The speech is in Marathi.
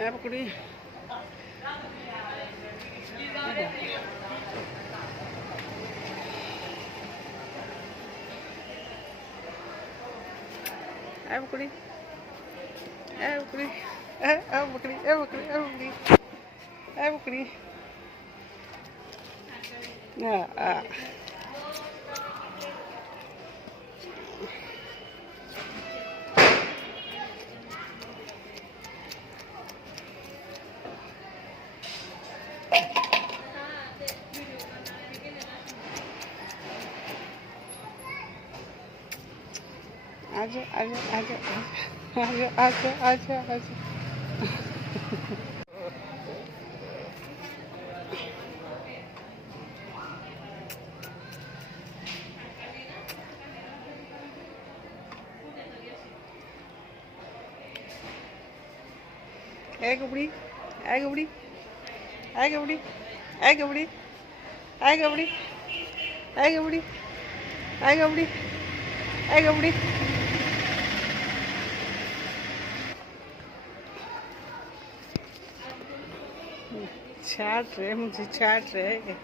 ए पकड़ी ए पकड़ी ए पकड़ी ए पकड़ी ए पकड़ी ए पकड़ी ए पकड़ी आ आजा आजा आजा आजा आजा आजा आजा ए गबड़ी ए गबड़ी ए गबड़ी ए गबड़ी ए गबड़ी ए गबड़ी ए गबड़ी ए गबड़ी छाट रहे मुझे छाट रहे